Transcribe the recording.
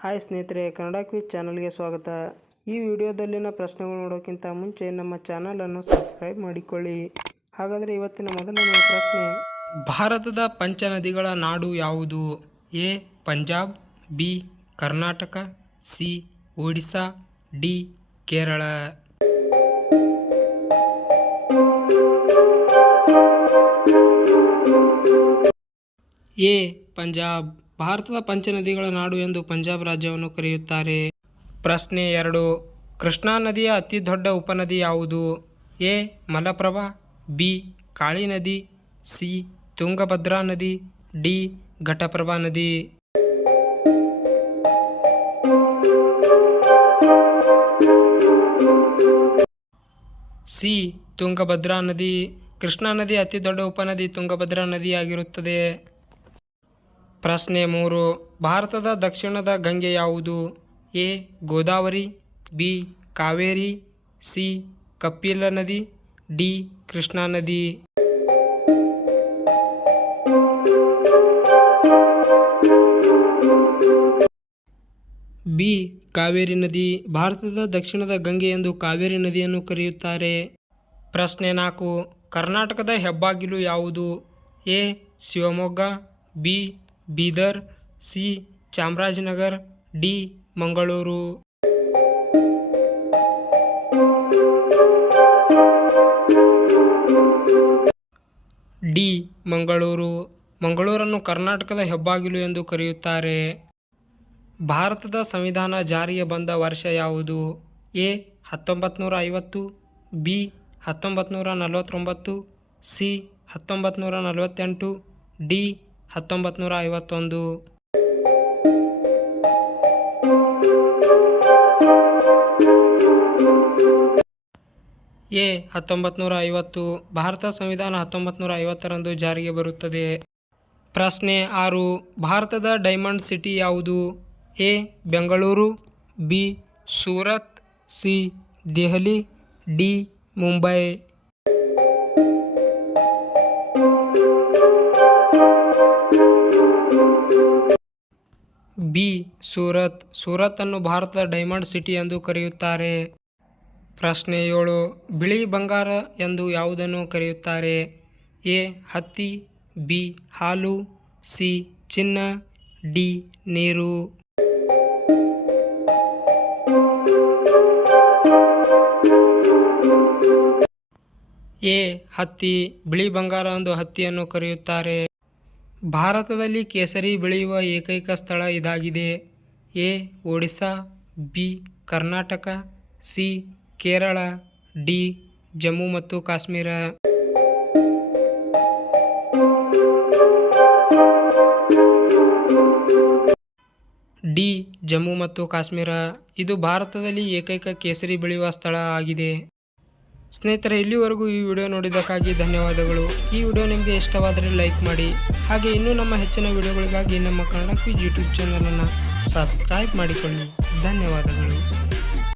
Hi ಸ್ನೇಹಿತರೆ, Kannada quiz ಚಾನಲ್ಗೆ ಸ್ವಾಗತ. ಈ ವಿಡಿಯೋದಲ್ಲಿನ ಪ್ರಶ್ನೆಗಳು ನೋಡೋಕ್ಕಿಂತ ಮುಂಚೆ ನಮ್ಮ ಚಾನಲನ್ನು ಸಬ್ಸ್ಕ್ರೈಬ್ ಮಾಡಿಕೊಳ್ಳಿ. ಹಾಗಾದರೆ ಇವತ್ತಿನ ಮೊದಲನೆಯ ಪ್ರಶ್ನೆ, ಭಾರತದ ಪಂಚನದಿಗಳ ನಾಡು ಯಾವುದು? A, Punjab, B, Karnataka, C, Odisha, D, Kerala. A, Punjab. ಭಾರತದ ಪಂಚನದಿಗಳ ನಾಡು ಎಂದು ಪಂಜಾಬ್ ರಾಜ್ಯವನ್ನು ಕರೆಯುತ್ತಾರೆ. ಪ್ರಶ್ನೆ ಎರಡು. ಕೃಷ್ಣಾ ನದಿಯ ಅತಿ ದೊಡ್ಡ ಉಪನದಿ ಯಾವುದು? ಎ. ಮಲಪ್ರಭಾ, ಬಿ. ಕಾಳಿ ನದಿ, ಸಿ. ತುಂಗಭದ್ರಾ ನದಿ, ಡಿ. ಘಟಪ್ರಭಾ ನದಿ. ಸಿ. ತುಂಗಭದ್ರಾ ನದಿ. ಕೃಷ್ಣಾ ನದಿ ಅತಿ ದೊಡ್ಡ ಉಪನದಿ ತುಂಗಭದ್ರಾ ನದಿಯಾಗಿರುತ್ತದೆ. ಪ್ರಶ್ನೆ ಮೂರು, ಭಾರತದ ದಕ್ಷಿಣದ ಗಂಗೆ ಯಾವುದು? A, Godavari, B, Kaveri, C, Kapila ನದಿ, ಡಿ, ಕೃಷ್ಣಾ ನದಿ. ಬಿ, ಕಾವೇರಿ ನದಿ, ಭಾರತದ ದಕ್ಷಿಣದ ಗಂಗೆ ಎಂದು ಕಾವೇರಿ ನದಿಯನ್ನು ಕರೆಯುತ್ತಾರೆ. ಪ್ರಶ್ನೆ ನಾಲ್ಕು, ಕರ್ನಾಟಕದ ಹೆಬ್ಬಾಗಿಲು ಯಾವುದು? A, Shivamogga, B Bidar, C. Chamarajanagar, D. Mangaluru. D. Mangaluru. ಮಂಗಳೂರನ್ನು ಕರ್ನಾಟಕದ ಹೆಬ್ಬಾಗಿಲು ಎಂದು ಕರೆಯುತ್ತಾರೆ. ಭಾರತದ ಸಂವಿಧಾನ ಜಾರಿಗೆ ಬಂದ ವರ್ಷ ಯಾವುದು? ಎ. ಹತ್ತೊಂಬತ್ತು ನೂರ ಐವತ್ತು ಬಿ. ಹತ್ತೊಂಬತ್ತು ನೂರ ನಲವತ್ತೊಂಬತ್ತು ಸಿ. ಹತ್ತೊಂಬತ್ತು ನೂರ ನಲವತ್ತೆಂಟು ಡಿ. ಹತ್ತೊಂಬತ್ತು ನೂರ ಐವತ್ತೊಂದು ಎ ಹತ್ತೊಂಬತ್ತು ನೂರ ಐವತ್ತು ಭಾರತ ಸಂವಿಧಾನ ಹತ್ತೊಂಬತ್ತು ನೂರ ಐವತ್ತರಂದು ಜಾರಿಗೆ ಬರುತ್ತದೆ. ಪ್ರಶ್ನೆ ಆರು, ಭಾರತದ ಡೈಮಂಡ್ ಸಿಟಿ ಯಾವುದು? A, Bengaluru, B, Surat, C, Delhi, D, Mumbai. B Surat. ಸೂರತನ್ನು ಭಾರತದ ಡೈಮಂಡ್ ಸಿಟಿ ಎಂದು ಕರೆಯುತ್ತಾರೆ. ಪ್ರಶ್ನೆ ಏಳು, ಬಿಳಿ ಬಂಗಾರ ಎಂದು ಯಾವುದನ್ನು ಕರೆಯುತ್ತಾರೆ? ಎ, ಹತ್ತಿ, ಬಿ, ಹಾಲು, ಸಿ, ಚಿನ್ನ, ಡಿ, ನೀರು. ಎ, ಹತ್ತಿ, ಬಿಳಿ ಬಂಗಾರ ಎಂದು ಹತ್ತಿಯನ್ನು ಕರೆಯುತ್ತಾರೆ. ಭಾರತದಲ್ಲಿ ಕೇಸರಿ ಬೆಳೆಯುವ ಏಕೈಕ ಸ್ಥಳ ಇದಾಗಿದೆ. A. Odisha, B. Karnataka, C. Kerala, D. Jammu ಮತ್ತು ಕಾಶ್ಮೀರ. ಡಿ. ಜಮ್ಮು ಮತ್ತು ಕಾಶ್ಮೀರ. ಇದು ಭಾರತದಲ್ಲಿ ಏಕೈಕ ಕೇಸರಿ ಬೆಳೆಯುವ ಸ್ಥಳ ಆಗಿದೆ. ಸ್ನೇಹಿತರೆ, ಇಲ್ಲಿವರೆಗೂ ಈ ವಿಡಿಯೋ ನೋಡಿದ್ದಕ್ಕಾಗಿ ಧನ್ಯವಾದಗಳು. ಈ ವಿಡಿಯೋ ನಿಮಗೆ ಇಷ್ಟವಾದರೆ ಲೈಕ್ ಮಾಡಿ. ಹಾಗೆ ಇನ್ನೂ ನಮ್ಮ ಹೆಚ್ಚಿನ ವಿಡಿಯೋಗಳಿಗಾಗಿ ನಮ್ಮ ಕನ್ನಡ ಕ್ವಿಜ್ ಯೂಟ್ಯೂಬ್ ಚಾನಲನ್ನು ಸಬ್ಸ್ಕ್ರೈಬ್ ಮಾಡಿಕೊಳ್ಳಿ. ಧನ್ಯವಾದಗಳು.